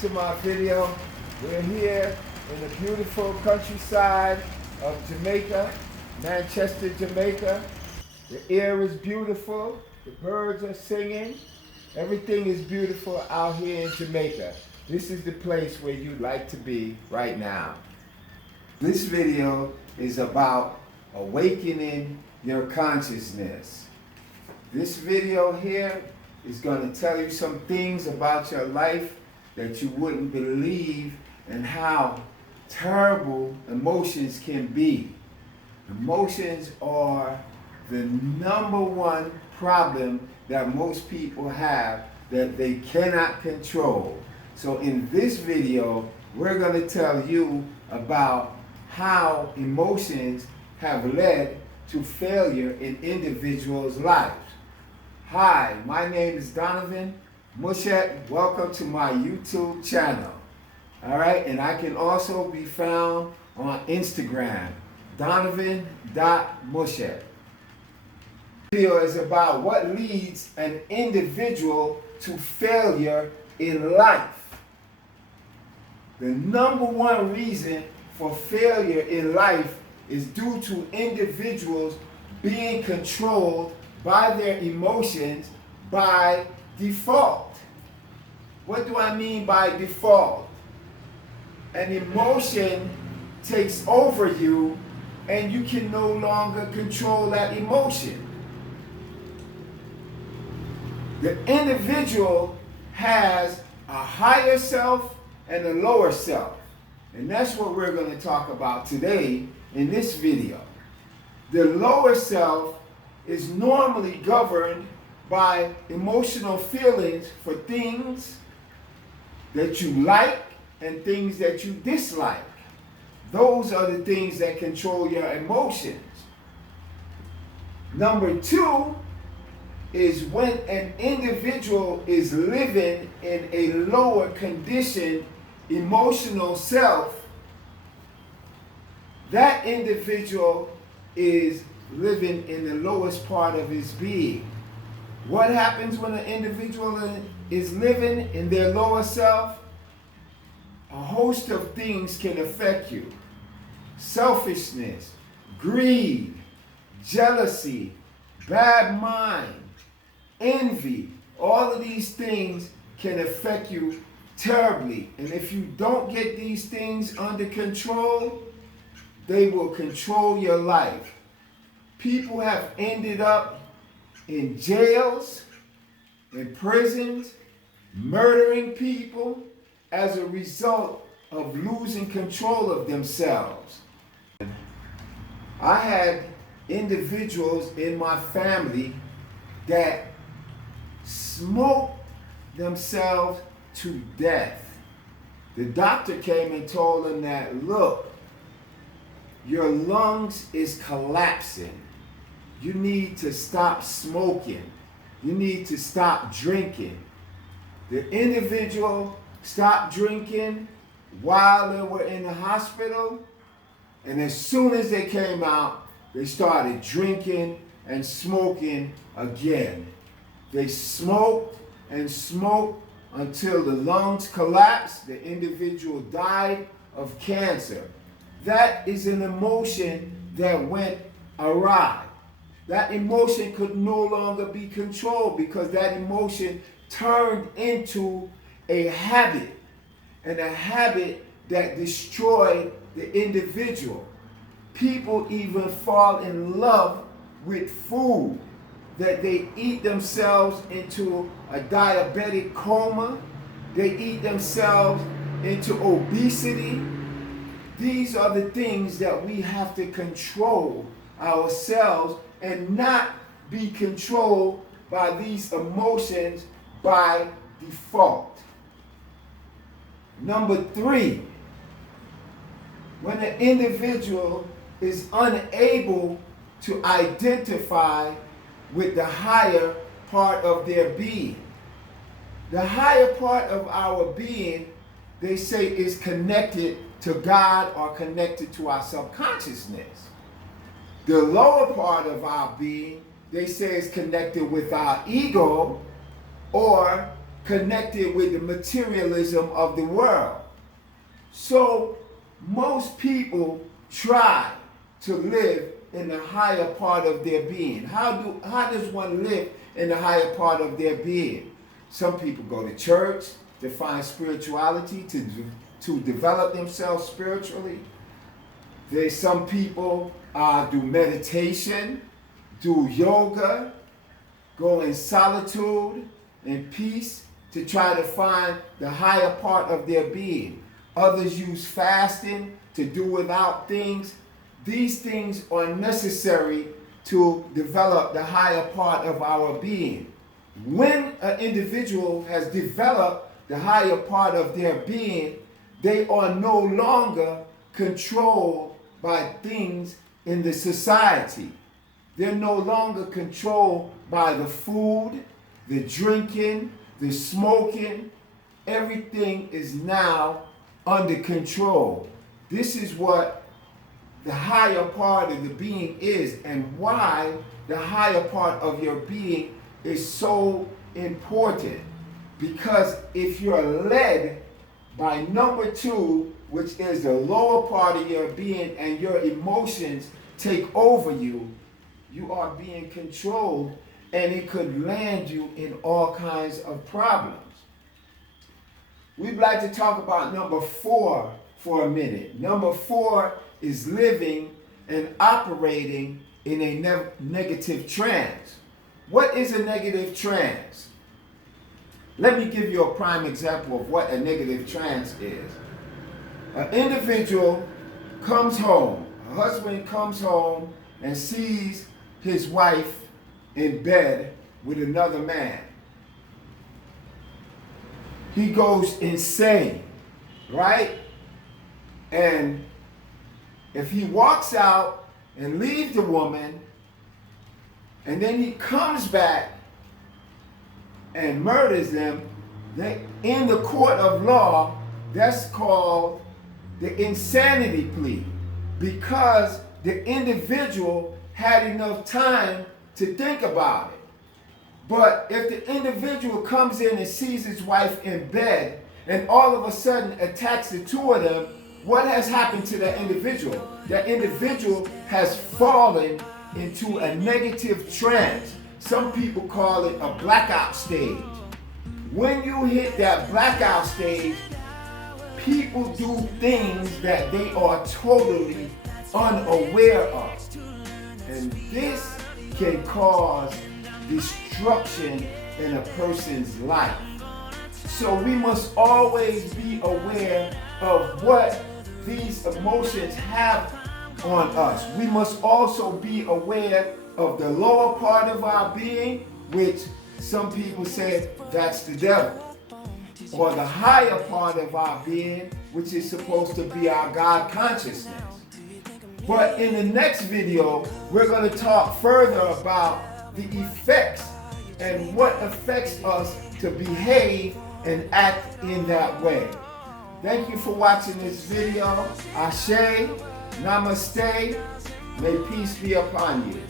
to my video. We're here in the beautiful countryside of Jamaica, Manchester, Jamaica. The air is beautiful, the birds are singing, everything is beautiful out here in Jamaica. This is the place where you'd like to be right now. This video is about awakening your consciousness. This video here is going to tell you some things about your life that you wouldn't believe, and how terrible emotions can be. Emotions are the #1 problem that most people have that they cannot control. So in this video, we're going to tell you about how emotions have led to failure in individuals' lives. Hi, my name is Donovan Mushet. Welcome to my YouTube channel. All right, and I can also be found on Instagram, donovan.mushet. This video is about what leads an individual to failure in life. The #1 reason for failure in life is due to individuals being controlled by their emotions by default. What do I mean by default? An emotion takes over you and you can no longer control that emotion. The individual has a higher self and a lower self. And that's what we're going to talk about today in this video. The lower self is normally governed by emotional feelings for things that you like and things that you dislike. Those are the things that control your emotions. #2 is when an individual is living in a lower condition emotional self, that individual is living in the lowest part of his being. What happens when an individual is living in their lower self? A host of things can affect you. Selfishness, greed, jealousy, bad mind, envy. All of these things can affect you terribly. And if you don't get these things under control, they will control your life. People have ended up in jails, in prisons, murdering people as a result of losing control of themselves. I had individuals in my family that smoked themselves to death. The doctor came and told them that, look, your lungs is collapsing. You need to stop smoking. You need to stop drinking. The individual stopped drinking while they were in the hospital, and as soon as they came out, they started drinking and smoking again. They smoked and smoked until the lungs collapsed. The individual died of cancer. That is an emotion that went awry. That emotion could no longer be controlled because that emotion turned into a habit, and a habit that destroyed the individual. People even fall in love with food, that they eat themselves into a diabetic coma. They eat themselves into obesity. These are the things that we have to control ourselves and not be controlled by these emotions by default. #3, when an individual is unable to identify with the higher part of their being. The higher part of our being, they say, is connected to God or connected to our subconsciousness. The lower part of our being, they say, is connected with our ego or connected with the materialism of the world. So most people try to live in the higher part of their being. How does one live in the higher part of their being? Some people go to church to find spirituality, to develop themselves spiritually. Some people do meditation, do yoga, go in solitude and peace to try to find the higher part of their being. Others use fasting to do without things. These things are necessary to develop the higher part of our being. When an individual has developed the higher part of their being, they are no longer controlled by things in the society. They're no longer controlled by the food, the drinking, the smoking. Everything is now under control. This is what the higher part of the being is, and why the higher part of your being is so important. Because if you're led by number two, which is the lower part of your being, and your emotions take over you, you are being controlled, and it could land you in all kinds of problems. We'd like to talk about number 4 for a minute. Number 4 is living and operating in a negative trance. What is a negative trance? Let me give you a prime example of what a negative trance is. An individual comes home, a husband comes home and sees his wife in bed with another man. He goes insane, right? And if he walks out and leaves the woman, and then he comes back and murders them, in the court of law, that's called the insanity plea, because the individual had enough time to think about it. But if the individual comes in and sees his wife in bed and all of a sudden attacks the two of them, what has happened to that individual? That individual has fallen into a negative trance. Some people call it a blackout stage. When you hit that blackout stage, people do things that they are totally unaware of. And this can cause destruction in a person's life. So we must always be aware of what these emotions have on us. We must also be aware of the lower part of our being, which some people say that's the devil, or the higher part of our being, which is supposed to be our God consciousness. But in the next video, we're going to talk further about the effects and what affects us to behave and act in that way. Thank you for watching this video. Ashe, Namaste, may peace be upon you.